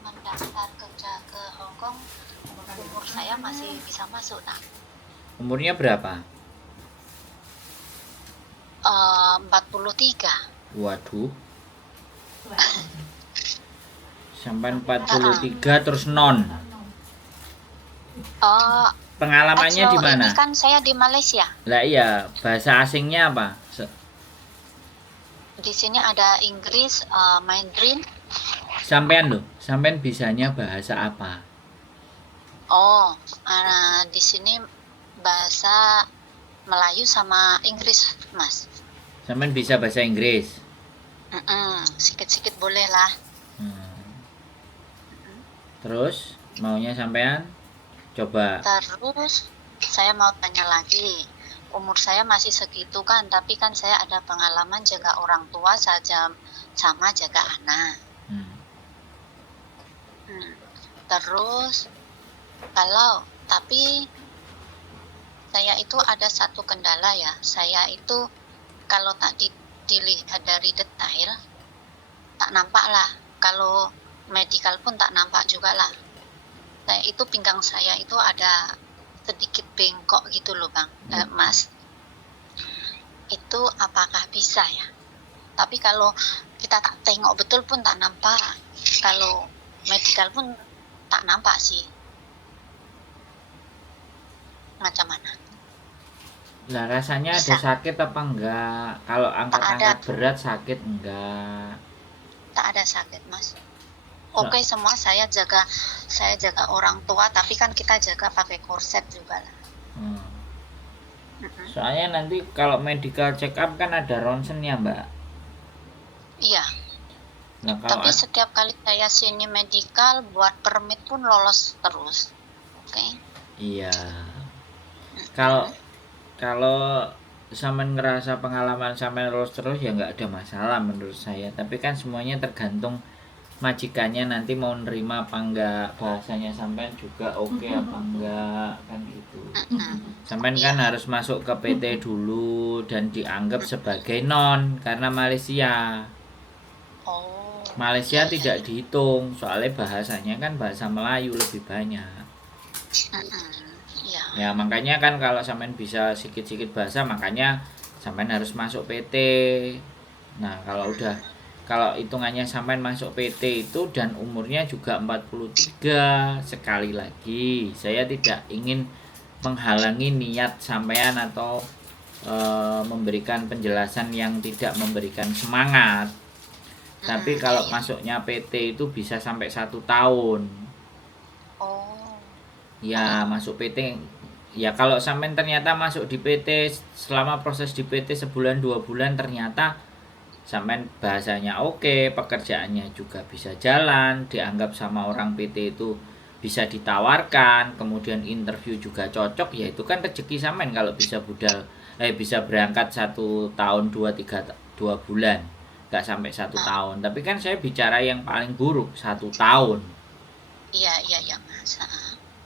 mendaftar kerja ke Hong Kong, umur saya masih bisa masuk, nak. Umurnya berapa? 43. Waduh. Sampai 43 terus non. Pengalamannya di mana? Ini kan saya di Malaysia. Lah iya, bahasa asingnya apa? Di sini ada Inggris, Mandarin. Sampean bisanya bahasa apa? Di sini bahasa Melayu sama Inggris, Mas. Sampean bisa bahasa Inggris? Sikit-sikit boleh lah. Terus maunya sampean coba. Terus saya mau tanya lagi, umur saya masih segitu kan, tapi kan saya ada pengalaman jaga orang tua saja sama jaga anak. Terus tapi saya itu ada satu kendala ya, saya itu kalau tak dilihat dari detail tak nampak lah, kalau medikal pun tak nampak juga lah. Nah, itu pinggang saya itu ada sedikit bengkok gitu loh, Bang. Mas. Itu apakah bisa ya? Tapi kalau kita tak tengok betul pun tak nampak. Kalau medikal pun tak nampak sih. Macam mana? Lah rasanya bisa. Ada sakit apa enggak? Kalau angkat-angkat berat sakit enggak? Tak ada sakit, Mas. Oke, semua saya jaga orang tua, tapi kan kita jaga pakai korset juga lah. Soalnya nanti kalau medical check up kan ada ronsen ya, Mbak. Iya. Nah, tapi setiap kali saya sini medical buat permit pun lolos terus. Oke. Iya. Kalau sampean ngerasa pengalaman sampean lolos terus ya nggak ada masalah menurut saya. Tapi kan semuanya tergantung majikannya nanti mau nerima apa enggak, bahasanya sampean juga oke apa enggak, kan gitu. Sampean kan harus masuk ke PT dulu dan dianggap sebagai non karena Malaysia. Malaysia tidak dihitung soalnya bahasanya kan bahasa Melayu lebih banyak. Ya makanya kan kalau sampean bisa sikit-sikit bahasa, makanya sampean harus masuk PT. Nah kalau hitungannya sampean masuk PT itu dan umurnya juga 43, sekali lagi saya tidak ingin menghalangi niat sampean atau memberikan penjelasan yang tidak memberikan semangat. Tapi kalau masuknya PT itu bisa sampai 1 tahun. Ya masuk PT. Ya kalau sampean ternyata masuk di PT, selama proses di PT sebulan 2 bulan ternyata sampean bahasanya oke, pekerjaannya juga bisa jalan, dianggap sama orang PT itu bisa ditawarkan, kemudian interview juga cocok, ya itu kan rezeki sampean kalau bisa bisa berangkat 1 tahun 2 bulan, nggak sampai 1 tahun. Tapi kan saya bicara yang paling buruk 1 tahun. Iya Mas.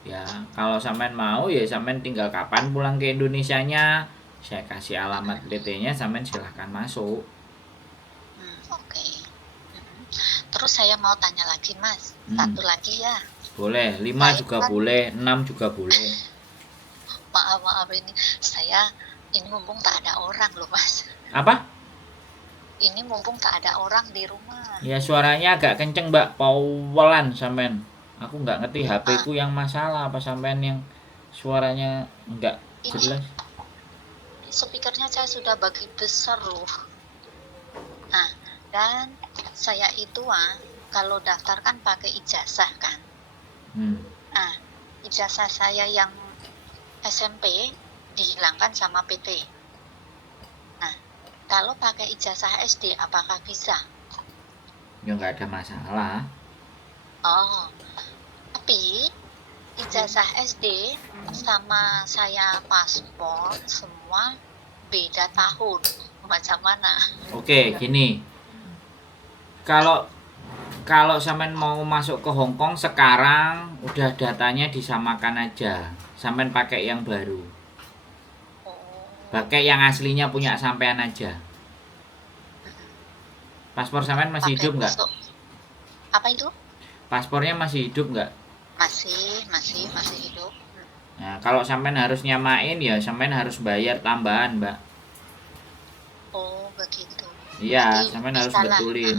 Ya kalau sampean mau ya sampean tinggal kapan pulang ke Indonesianya, saya kasih alamat PT-nya, sampean silahkan masuk. Oke. Terus saya mau tanya lagi, Mas. Satu lagi ya. Boleh, 5 juga boleh, 6 juga boleh. Maaf ini ini mumpung tak ada orang loh, Mas. Apa? Ini mumpung tak ada orang di rumah. Ya suaranya agak kenceng, Mbak. Powelan sampean. Aku nggak ngerti HP ku yang masalah apa sampean yang suaranya nggak jelas. Speakernya saya sudah bagi besar loh. Nah, dan saya itu kalau daftar kan pakai ijazah kan. Nah, ijazah saya yang SMP dihilangkan sama PT. Nah, kalau pakai ijazah SD apakah bisa? Ya nggak ada masalah. Tapi ijazah SD sama saya paspor semua beda tahun. Macam mana? Oke, gini. Kalau sampean mau masuk ke Hong Kong sekarang udah datanya disamakan aja. Sampean pakai yang baru. Pakai yang aslinya punya sampean aja. Paspor sampean masih hidup nggak? Apa itu? Paspornya masih hidup nggak? Masih hidup. Nah, kalau sampean harus nyamain ya sampean harus bayar tambahan, Mbak. Oh, begitu. Iya, Nanti sampean harus bisa lah. betulin.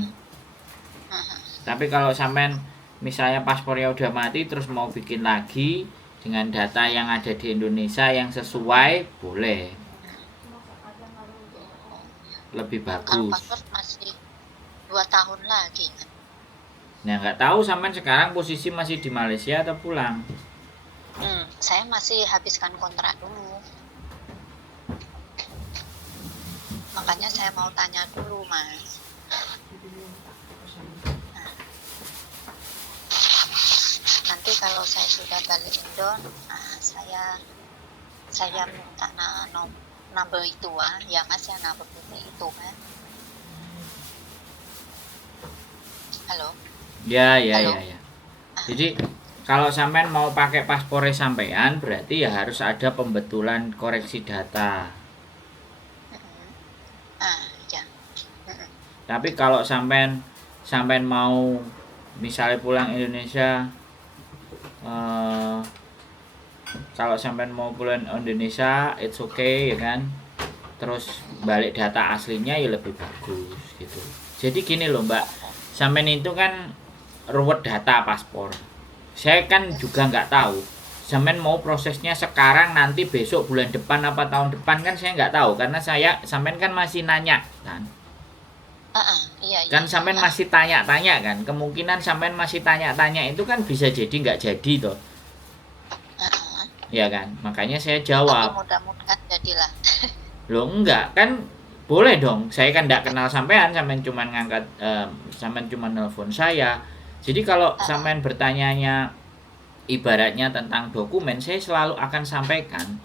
Heeh. Tapi kalau sampean misalnya paspornya udah mati terus mau bikin lagi dengan data yang ada di Indonesia yang sesuai, boleh. Lebih Kalau bagus. paspor masih 2 tahun lagi kan. Nah, nggak tahu sampean sekarang posisi masih di Malaysia atau pulang? Saya masih habiskan kontrak dulu. Makanya saya mau tanya dulu, Mas. Nanti kalau saya sudah balik Indo, saya minta number itu ya Mas ya, number itu kan. Halo. Ya, Halo? ya. Jadi kalau sampean mau pakai paspornya sampean berarti ya harus ada pembetulan koreksi data. Ya. Tapi kalau sampean mau misalnya pulang Indonesia, kalau sampean mau pulang Indonesia it's okay ya kan, terus balik data aslinya ya lebih bagus gitu. Jadi gini loh Mbak, sampean itu kan ruwet data paspor, saya kan juga nggak tahu sampean mau prosesnya sekarang, nanti besok, bulan depan, apa tahun depan, kan saya nggak tahu karena sampean kan masih nanya kan. Iya. Kan sampean masih tanya-tanya kan, kemungkinan sampean masih tanya-tanya itu kan bisa jadi nggak jadi toh, ya kan, makanya saya Tapi jawab. mudah-mudahan jadilah. Loh enggak kan, boleh dong, saya kan nggak kenal sampean cuma ngangkat, sampean cuma nelpon saya. Jadi kalau sampean bertanyanya ibaratnya tentang dokumen, saya selalu akan sampaikan.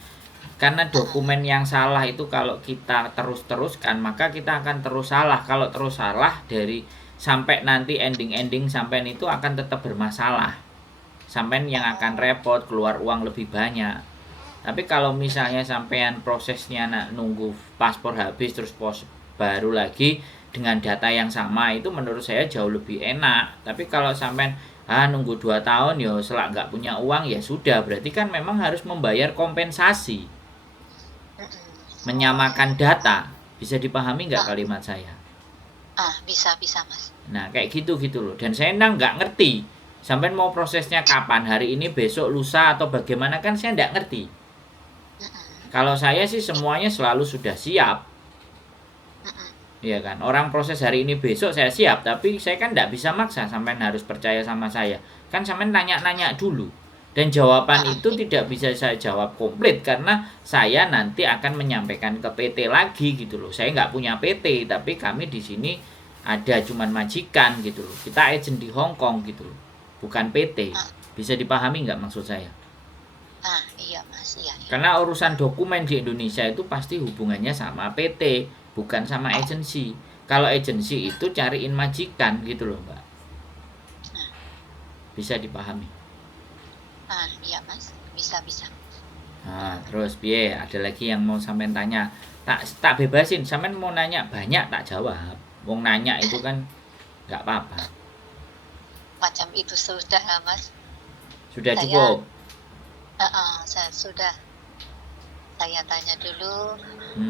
Karena dokumen yang salah itu kalau kita terus-teruskan, maka kita akan terus salah. Kalau terus salah dari sampai nanti ending sampean itu akan tetap bermasalah. Sampean yang akan repot, keluar uang lebih banyak. Tapi kalau misalnya sampean prosesnya nunggu paspor habis terus baru lagi dengan data yang sama, itu menurut saya jauh lebih enak. Tapi kalau sampean nunggu 2 tahun ya selak nggak punya uang, ya sudah, berarti kan memang harus membayar kompensasi. Menyamakan data, bisa dipahami nggak kalimat saya? Bisa Mas. Nah kayak gitu loh, dan saya nggak ngerti sampean mau prosesnya kapan, hari ini, besok, lusa, atau bagaimana, kan saya nggak ngerti. Kalau saya sih semuanya selalu sudah siap, ya kan. Orang proses hari ini besok saya siap, tapi saya kan nggak bisa maksa sampean harus percaya sama saya. Kan sampean nanya-nanya dulu, dan jawaban itu tidak bisa saya jawab komplit karena saya nanti akan menyampaikan ke PT lagi gitu loh. Saya nggak punya PT, tapi kami di sini ada cuman majikan gitu loh. Kita agent di Hong Kong gitu loh, bukan PT. Bisa dipahami nggak maksud saya? Iya Mas, iya. Karena urusan dokumen di Indonesia itu pasti hubungannya sama PT, bukan sama agensi. Kalau agensi itu cariin majikan gitu loh Mbak. Bisa dipahami? Iya Mas, bisa. Nah, terus piye? Ada lagi yang mau sampean tanya? Tak bebasin, sampean mau nanya banyak tak jawab. Wong nanya itu kan nggak apa-apa. Macam itu sudah Mas. Sudah Saya- cukup. Saya tanya dulu.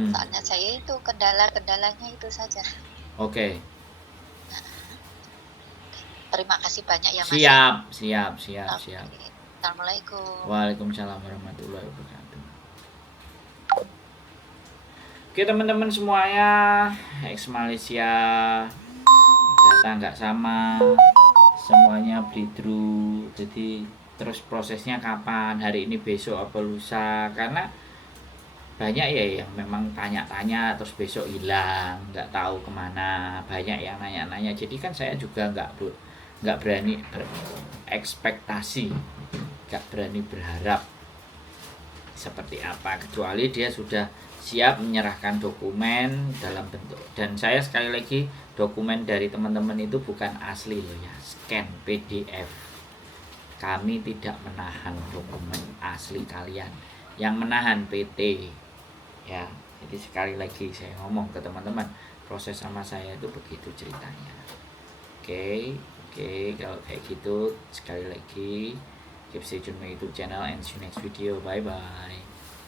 Soalnya saya itu kendalanya itu saja. Oke. Terima kasih banyak ya Mas. Siap. Oke. Assalamualaikum. Waalaikumsalam warahmatullahi wabarakatuh. Oke teman-teman semuanya, ex Malaysia, data nggak sama, semuanya bleed-through. Jadi terus prosesnya kapan, hari ini, besok, apa lusa, karena banyak ya yang memang tanya-tanya terus besok hilang, nggak tahu kemana, banyak yang nanya-nanya. Jadi kan saya juga nggak berani berekspektasi, nggak berani berharap seperti apa, kecuali dia sudah siap menyerahkan dokumen dalam bentuk, dan saya sekali lagi, dokumen dari teman-teman itu bukan asli loh ya, scan PDF. Kami tidak menahan dokumen asli kalian, yang menahan PT ya. Jadi sekali lagi saya ngomong ke teman-teman, proses sama saya itu begitu ceritanya. Oke, Oke, kalau kayak gitu sekali lagi keep stay tune my YouTube channel and see you next video. Bye bye.